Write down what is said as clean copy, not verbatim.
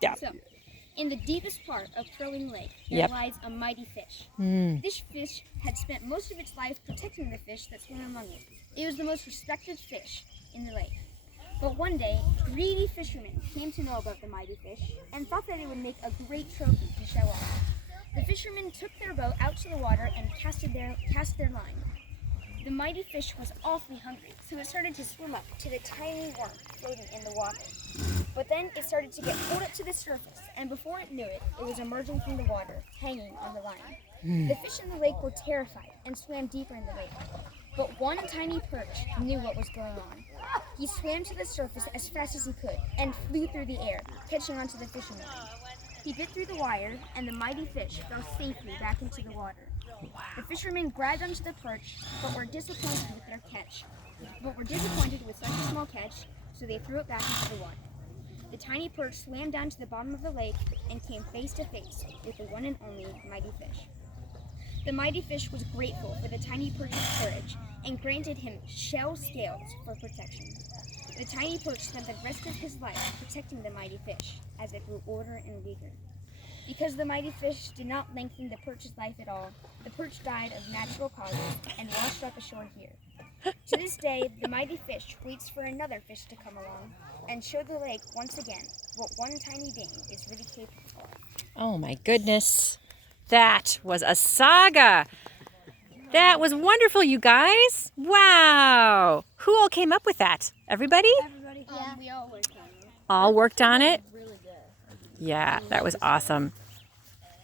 Yeah. So, in the deepest part of Curling Lake, there lies a mighty fish. This fish had spent most of its life protecting the fish that swim among it. It was the most respected fish in the lake. But one day, greedy fishermen came to know about the mighty fish and thought that it would make a great trophy to show off. The fishermen took their boat out to the water and cast their line. The mighty fish was awfully hungry, so it started to swim up to the tiny worm floating in the water. But then it started to get pulled up to the surface, and before it knew it, it was emerging from the water, hanging on the line. The fish in the lake were terrified and swam deeper in the lake. But one tiny perch knew what was going on. He swam to the surface as fast as he could and flew through the air, catching onto the fishing line. He bit through the wire, and the mighty fish fell safely back into the water. The fishermen grabbed onto the perch, but were disappointed with such a small catch, so they threw it back into the water. The tiny perch swam down to the bottom of the lake and came face to face with the one and only mighty fish. The mighty fish was grateful for the tiny perch's courage and granted him shell scales for protection. The tiny perch spent the rest of his life protecting the mighty fish as it grew older and weaker. Because the mighty fish did not lengthen the perch's life at all, the perch died of natural causes and washed up ashore here. To this day, the mighty fish waits for another fish to come along and show the lake once again what one tiny being is really capable of. Oh my goodness. That was a saga. That was wonderful, you guys. Wow. Who all came up with that? Everybody? Everybody, we all worked on it. All worked on it? Really good. Yeah, that was awesome.